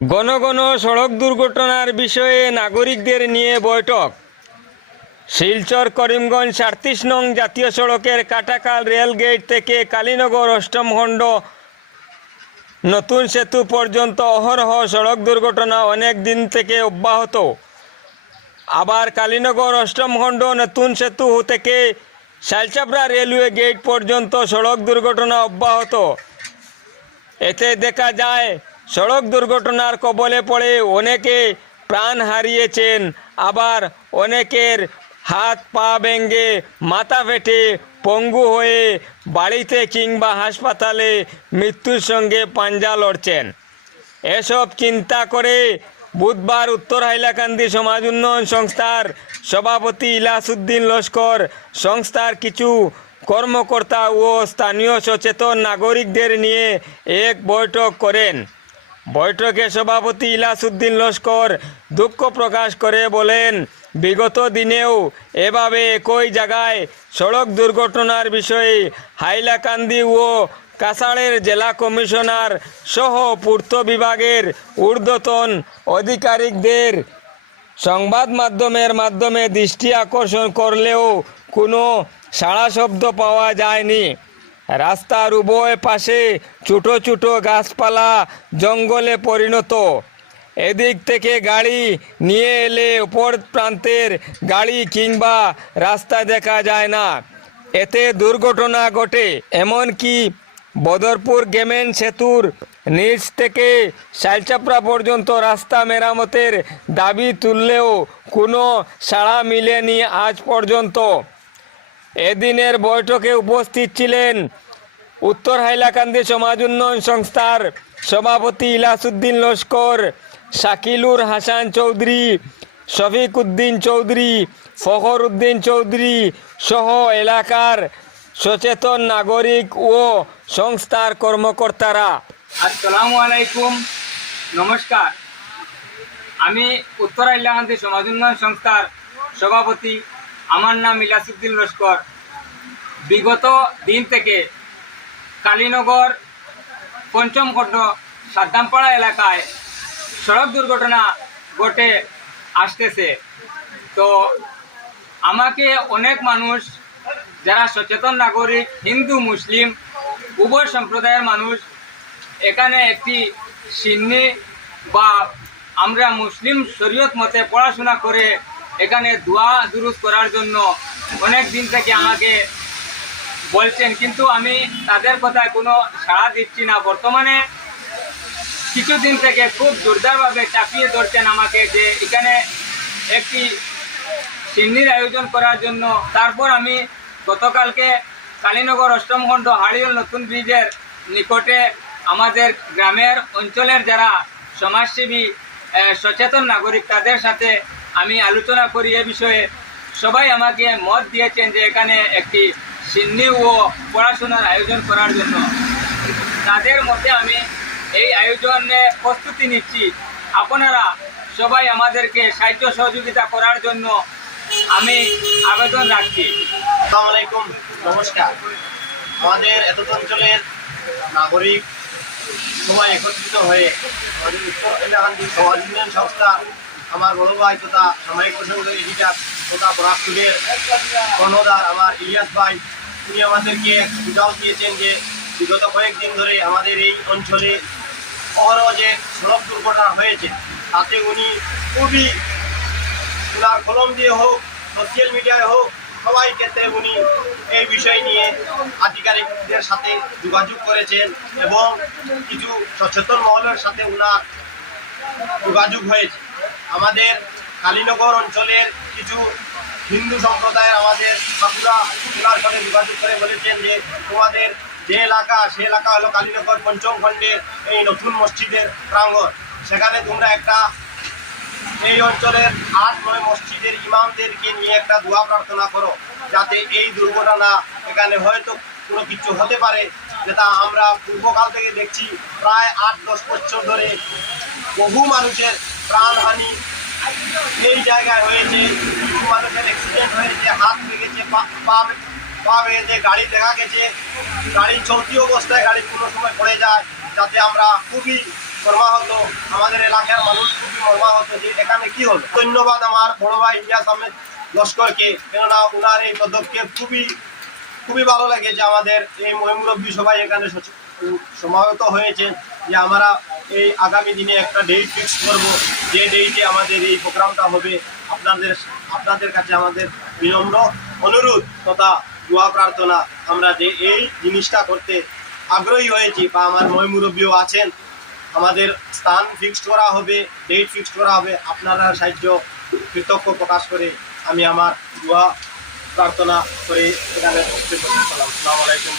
ঘন ঘন সড়ক দুর্ঘটনার বিষয়ে নাগরিকদের নিয়ে বৈঠক। শিলচর করিমগঞ্জ ৩৭ নং জাতীয় সড়কের কাটাখাল রেলগেট থেকে কালীনগর অষ্টম খণ্ড নতুন সেতু পর্যন্ত অহরহ সড়ক দুর্ঘটনা অনেক দিন থেকে অব্যাহত। আবার কালীনগর অষ্টম খণ্ড নতুন সেতু থেকে শালচাপড়া রেলওয়ে গেট পর্যন্ত সড়ক দুর্ঘটনা অব্যাহত। এতে দেখা যায় সড়ক দুর্ঘটনার কবলে পড়ে অনেকে প্রাণ হারিয়েছেন, আবার অনেকের হাত পা ভেঙে মাথা ফেটে পঙ্গু হয়ে বাড়িতে কিংবা হাসপাতালে মৃত্যুর সঙ্গে পাঞ্জা লড়ছেন। এসব চিন্তা করে বুধবার উত্তর হাইলাকান্দি সমাজ উন্নয়ন সংস্থার সভাপতি ইলাসউদ্দিন লস্কর সংস্থার কিছু কর্মকর্তা ও স্থানীয় সচেতন নাগরিকদের নিয়ে এক বৈঠক করেন। বৈঠকে সভাপতি ইলাসউদ্দিন লস্কর দুঃখ প্রকাশ করে বলেন, বিগত দিনেও এভাবে একই জায়গায় সড়ক দুর্ঘটনার বিষয়ে হাইলাকান্দি ও কাছাড়ের জেলা কমিশনার সহ পূর্ত বিভাগের ঊর্ধ্বতন আধিকারিকদের সংবাদ মাধ্যমের মাধ্যমে দৃষ্টি আকর্ষণ করলেও কোনো সাড়া শব্দ পাওয়া যায়নি। রাস্তার উভয় পাশে ছোটো ছোটো গাছপালা জঙ্গলে পরিণত। এদিক থেকে গাড়ি নিয়ে এলে অপর প্রান্তের গাড়ি কিংবা রাস্তা দেখা যায় না, এতে দুর্ঘটনা ঘটে। এমনকি বদরপুর গেমেন সেতুর নিচ থেকে শালচাপড়া পর্যন্ত রাস্তা মেরামতের দাবি তুললেও কোনো সাড়া মিলেনি আজ পর্যন্ত। এদিনের বৈঠকে উপস্থিত ছিলেন উত্তর হাইলাকান্দি সমাজ উন্নয়ন সংস্থার সভাপতি ইলাসউদ্দিন লস্কর, শাকিলুর হাসান চৌধুরী, শফিক উদ্দিন চৌধুরী, ফখর উদ্দিন চৌধুরী সহ এলাকার সচেতন নাগরিক ও সংস্থার কর্মকর্তারা। আসসালামু আলাইকুম, নমস্কার। আমি উত্তর হাইলাকান্দি সমাজ উন্নয়ন সংস্থার সভাপতি, আমার নাম ইলাসউদ্দিন লস্কর। বিগত দিন থেকে কালীনগর পঞ্চম খণ্ড সাদ্দামপাড়া এলাকায় সড়ক দুর্ঘটনা ঘটে আসতেছে। তো আমাকে অনেক মানুষ যারা সচেতন নাগরিক, হিন্দু মুসলিম উভয় সম্প্রদায়ের মানুষ, এখানে একটি সিন্নি বা আমরা মুসলিম শরীয়ত মতে পড়াশোনা করে এখানে দোয়া দুরুদ করার জন্য অনেক দিন থেকে আমাকে বলছেন, কিন্তু আমি তাদের কথায় কোনো সাড়া দিচ্ছি না। বর্তমানে কিছুদিন থেকে খুব জোরদারভাবে চাপিয়ে ধরছেন আমাকে যে এখানে একটি সিন্নির আয়োজন করার জন্য। তারপর আমি গতকালকে কালীনগর অষ্টম খণ্ড হাড়িয়ল নতুন ব্রিজের নিকটে আমাদের গ্রামের অঞ্চলের যারা সমাজসেবী সচেতন নাগরিক তাদের সাথে আমি আলোচনা করি এ বিষয়ে। সবাই আমাকে মত দিয়েছেন যে এখানে একটি সিন্নি ও পড়াশোনার আয়োজন করার জন্য। তাদের মধ্যে আমি এই আয়োজনে প্রস্তুতি নিচ্ছি। আপনারা সবাই আমাদেরকে সাহায্য সহযোগিতা করার জন্য আমি আবেদন রাখছি। আসসালামু আলাইকুম, নমস্কার। আমাদের এতদ অঞ্চলের নাগরিক সবাই একত্রিত হয়ে আমাদের উত্তর হাইলাকান্দি সমাজ উন্নয়ন সংস্থা, আমার বড় ভাই তথা সাময়িক প্রসঙ্গ এডিটার তথা বরাকপুরের কর্ণধার আমার ইলিয়াস ভাই, উনি আমাদেরকে সুঝাও দিয়েছেন যে বিগত কয়েকদিন ধরে আমাদের এই অঞ্চলে অহরহ যে সড়ক দুর্ঘটনা হয়েছে তাতে উনি খুবই ওনার কলম দিয়ে হোক, সোশ্যাল মিডিয়ায় হোক, সবাই ক্ষেত্রে উনি এই বিষয় নিয়ে আধিকারিকদের সাথে যোগাযোগ করেছেন এবং কিছু সচেতন মহলের সাথে ওনার যোগাযোগ হয়েছে। আমাদের কালীনগর অঞ্চলের কিছু হিন্দু সম্প্রদায়ের আমাদের ঠাকুরা ওনার সাথে যোগাযোগ করে বলেছেন যে তোমাদের যে এলাকা সে এলাকা হলো কালীনগর পঞ্চম খণ্ডের এই নতুন মসজিদের প্রাঙ্গণ, সেখানে তোমরা একটা এই অঞ্চলের ৮-৯ মসজিদের ইমামদেরকে নিয়ে একটা দোয়া প্রার্থনা করো, যাতে এই দুর্ঘটনা এখানে হয়তো কোনো কিছু হতে পারে, যেটা আমরা পূর্বকাল থেকে দেখছি। প্রায় ৮-১০ বছর ধরে বহু মানুষের প্রাণহানি এই জায়গায় হয়েছে। কিছু মানুষের অ্যাক্সিডেন্ট হয়েছে, হাত ভেঙেছে, পা ভেঙেছে, গাড়ি দেখা গেছে গাড়ি চলতি অবস্থায় গাড়ি কোনো সময় পড়ে যায়, যাতে আমরা খুবই মর্মাহত, আমাদের এলাকার মানুষ খুবই মর্মাহত যে এখানে কি হবে। ধন্যবাদ আমার বড় ভাই ইলিয়াস আহমেদ লস্করকে, কেননা ওনার এই পদক্ষেপ খুবই ভালো লাগে যে আমাদের এই মহিমুরব্বী সবাই এখানে সমাবেত হয়েছেন যে আমরা এই আগামী দিনে একটা ডেট ফিক্স করব, যে ডেটে আমাদের এই প্রোগ্রামটা হবে। আপনাদের কাছে আমাদের বিনম্র অনুরোধ তথা দোয়া প্রার্থনা, আমরা যে এই জিনিসটা করতে আগ্রহী হয়েছি বা আমার মহিমুরব্বীও আছেন, আমাদের স্থান ফিক্সড করা হবে, ডেট ফিক্সড করা হবে। আপনারা সাহায্য কৃতজ্ঞ প্রকাশ করে আমি আমার দোয়া প্রার্থনা করে এখানে আসসালামু আলাইকুম।